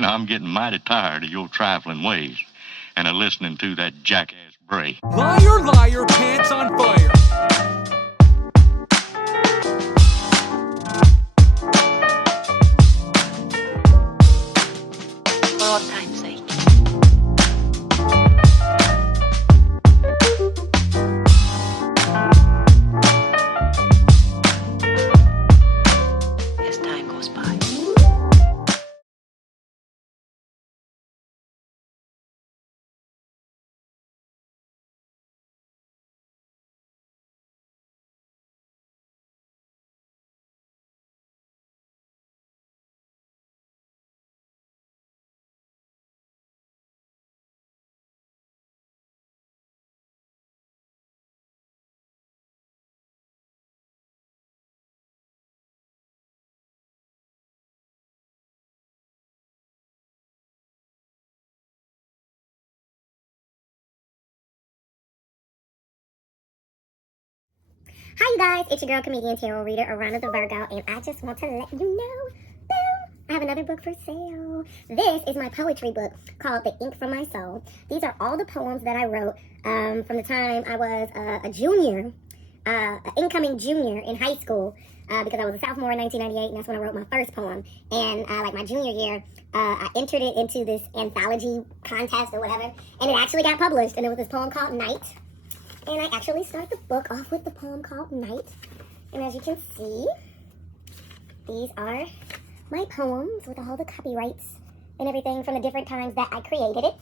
and I'm getting mighty tired of your trifling ways and of listening to that jackass Bray. Liar, liar, pants on fire. For all time's sake. As time goes by. Hi you guys, it's your girl comedian tarot reader Aarona the Virgo, and I just want to let you know, boom, I have another book for sale. This is my poetry book called The Ink from My Soul. These are all the poems that I wrote from the time I was a junior, an incoming junior in high school, because I was a sophomore in 1998, and that's when I wrote my first poem. And like my junior year, I entered it into this anthology contest or whatever, and it actually got published, and it was this poem called Night. And I actually start the book off with the poem called Night. And as you can see, these are my poems with all the copyrights and everything from the different times that I created it.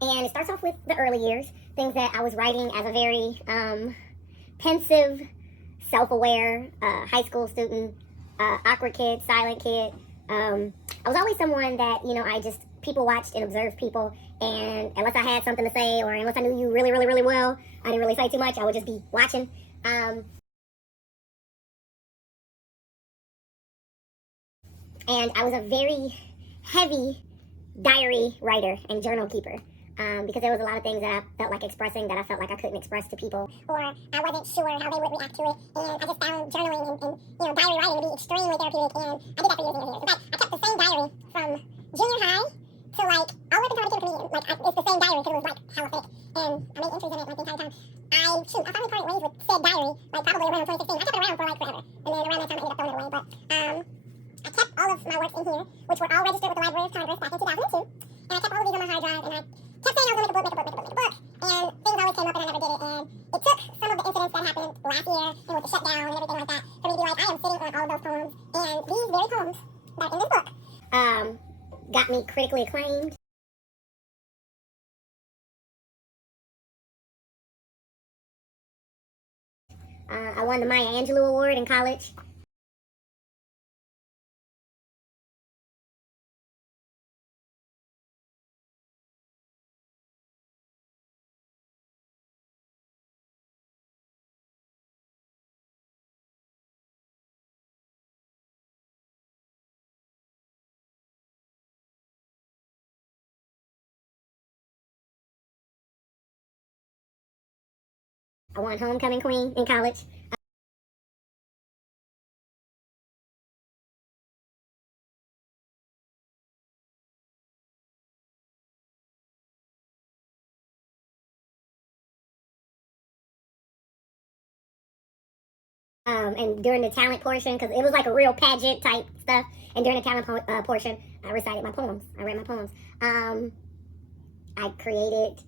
And it starts off with the early years, things that I was writing as a very pensive, self-aware high school student, awkward kid, silent kid. I was always someone that, people watched and observed people, and unless I had something to say or unless I knew you really, really, really well, I didn't really say too much. I would just be watching. And I was a very heavy diary writer and journal keeper. Because there was a lot of things that I felt like expressing that I felt like I couldn't express to people. Or I wasn't sure how they would react to it. And I just found journaling and diary writing to be extremely therapeutic. And I did that for years and years and years. In fact, I kept the same diary from junior high to all the way up until I became a comedian. It's the same diary because it was hella thick. And I made entries in it the entire time. I finally parted ways with said diary, probably around 2016. I kept it around for forever. And then around that time I ended up throwing it away. But I kept all of my works in here, which were all registered with the Library of Congress back in 2002. And I kept all of these on my hard drive, and I kept saying I was going to make a book. And things always came up and I never did it. And it took some of the incidents that happened last year and with the shutdown and everything like that for me to be like, I am got me critically acclaimed. I won the Maya Angelou Award in college. I won Homecoming Queen in college. And during the talent portion, because it was like a real pageant type stuff, and during the talent portion, I recited my poems. I read my poems. I created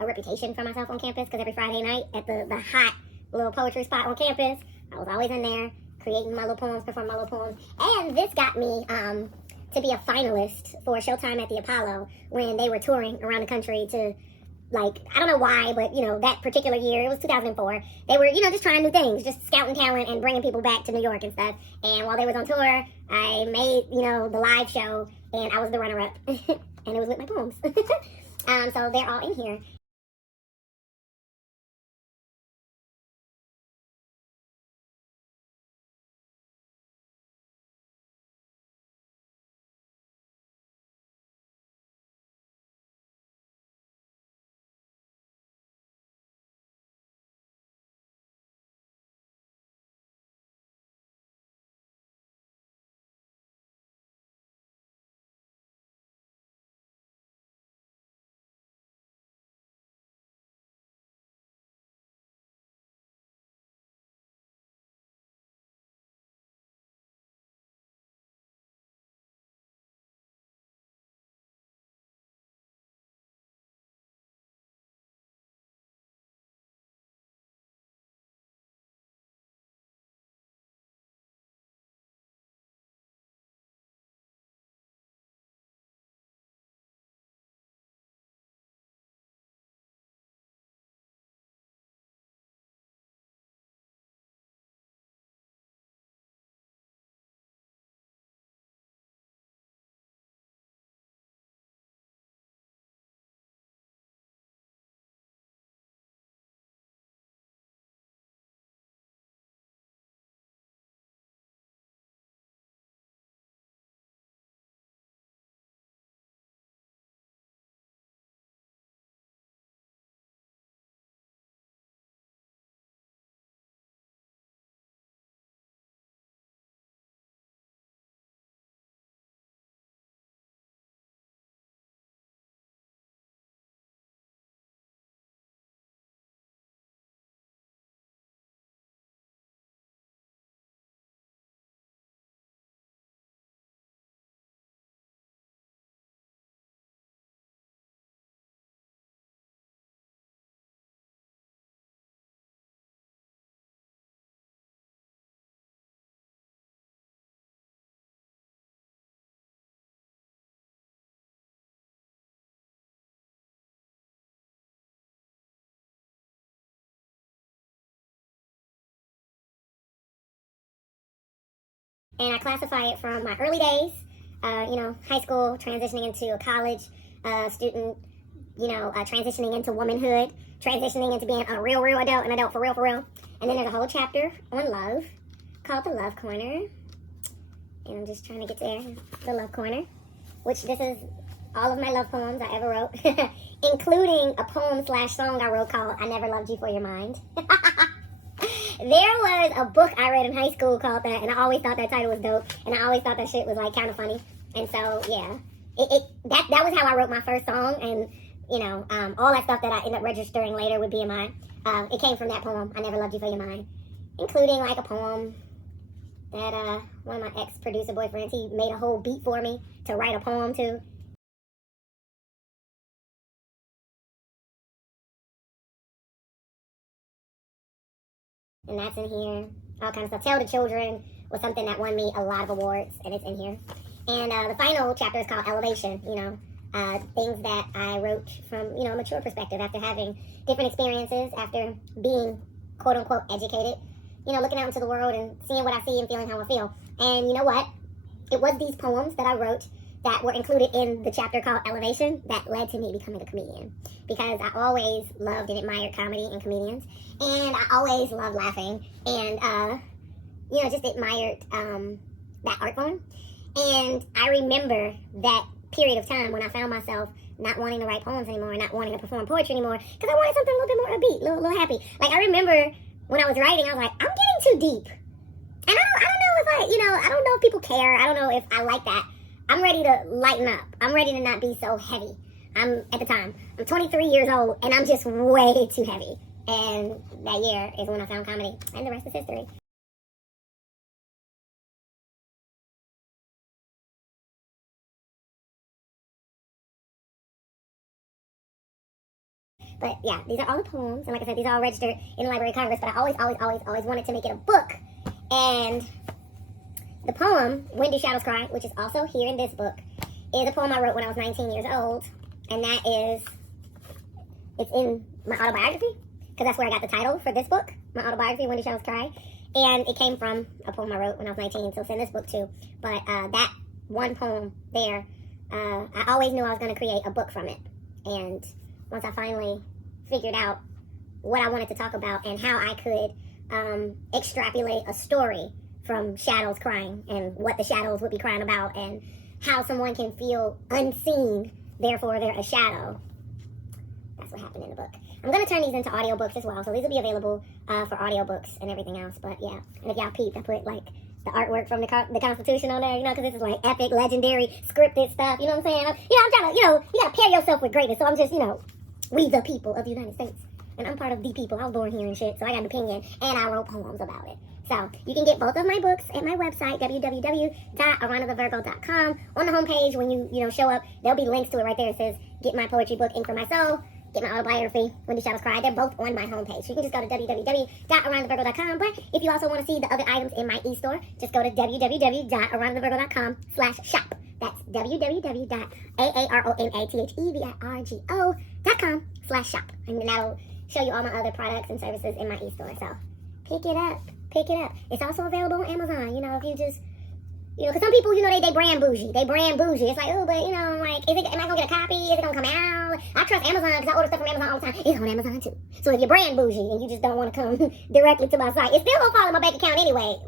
a reputation for myself on campus, because every Friday night at the hot little poetry spot on campus, I was always in there creating my little poems, performing my little poems. And this got me to be a finalist for Showtime at the Apollo when they were touring around the country to, like, I don't know why, but, you know, that particular year, it was 2004, they were, you know, just trying new things, just scouting talent and bringing people back to New York and stuff. And while they was on tour, I made, you know, the live show, and I was the runner-up, and it was with my poems. So they're all in here. And I classify it from my early days, you know, high school, transitioning into a college student, you know, transitioning into womanhood, transitioning into being a real adult, an adult for real. And then there's a whole chapter on love called The Love Corner. And I'm just trying to get there, The Love Corner, which this is all of my love poems I ever wrote, including a poem/song I wrote called I Never Loved You for Your Mind. There was a book I read in high school called that, and I always thought that title was dope, and I always thought that shit was, like, kind of funny. And so, yeah, that was how I wrote my first song, and, you know, all that stuff that I ended up registering later with BMI, it came from that poem, I Never Loved You for Your Mind, including, like, a poem that one of my ex-producer boyfriends, he made a whole beat for me to write a poem to. And that's in here. All kinds of stuff. Tell the Children was something that won me a lot of awards, and it's in here. And the final chapter is called Elevation, things that I wrote from, a mature perspective after having different experiences, after being, quote unquote, educated, looking out into the world and seeing what I see and feeling how I feel. And you know what? It was these poems that I wrote that were included in the chapter called Elevation that led to me becoming a comedian. Because I always loved and admired comedy and comedians. And I always loved laughing. And, just admired that art form. And I remember that period of time when I found myself not wanting to write poems anymore, not wanting to perform poetry anymore, because I wanted something a little bit more upbeat, a little happy. Like, I remember when I was writing, I was like, I'm getting too deep. And I don't know if I don't know if people care. I don't know if I like that. I'm ready to lighten up. I'm ready to not be so heavy. I'm 23 years old, and I'm just way too heavy. And that year is when I found comedy, and the rest is history. But yeah, these are all the poems, and like I said, these are all registered in the Library of Congress, but I always wanted to make it a book. And the poem, When Do Shadows Cry, which is also here in this book, is a poem I wrote when I was 19 years old, and it's in my autobiography, because that's where I got the title for this book, my autobiography, When Do Shadows Cry, and it came from a poem I wrote when I was 19, so it's in this book too. But that one poem there, I always knew I was going to create a book from it, and once I finally figured out what I wanted to talk about and how I could extrapolate a story from shadows crying and what the shadows would be crying about and how someone can feel unseen, therefore they're a shadow. That's what happened in the book. I'm going to turn these into audiobooks as well, so these will be available for audiobooks and everything else. But yeah, and if y'all peeped, I put like the artwork from the Constitution on there, because this is like epic, legendary, scripted stuff, you know what I'm saying? I'm trying to, you got to pair yourself with greatness, so I'm just, we the people of the United States. And I'm part of the people. I was born here and shit, so I got an opinion, and I wrote poems about it. So you can get both of my books at my website, www.aaronathevirgo.com. On the homepage, when you show up, there'll be links to it right there. It says, get my poetry book, Ink for My Soul, get my autobiography, When Do Shadows Cry. They're both on my homepage. So you can just go to www.aaronathevirgo.com. But if you also want to see the other items in my e-store, just go to www.aaronathevirgo.com/shop. That's www.aaronathevirgo.com/shop. And then that'll show you all my other products and services in my e-store. So pick it up. It's also available on Amazon. If you just, because some people, they brand bougie. It's like, oh, but, am I going to get a copy? Is it going to come out? I trust Amazon because I order stuff from Amazon all the time. It's on Amazon too. So if you're brand bougie and you just don't want to come directly to my site, it's still going to fall in my bank account anyway.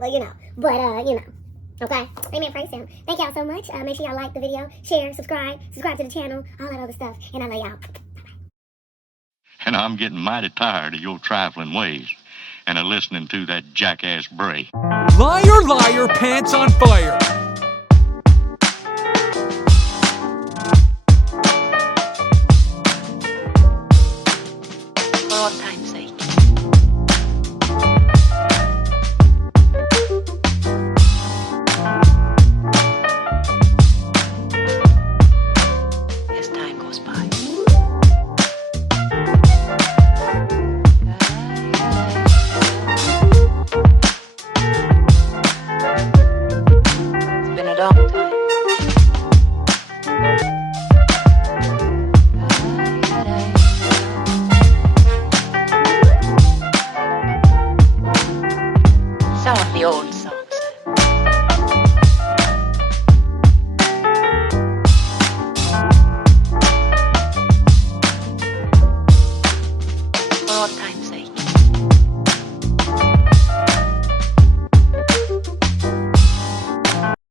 Okay? Amen. Praise Him. Thank y'all so much. Make sure y'all like the video, share, subscribe to the channel, all that other stuff. And I love y'all. And I'm getting mighty tired of your trifling ways and of listening to that jackass Bray. Liar, liar, pants on fire.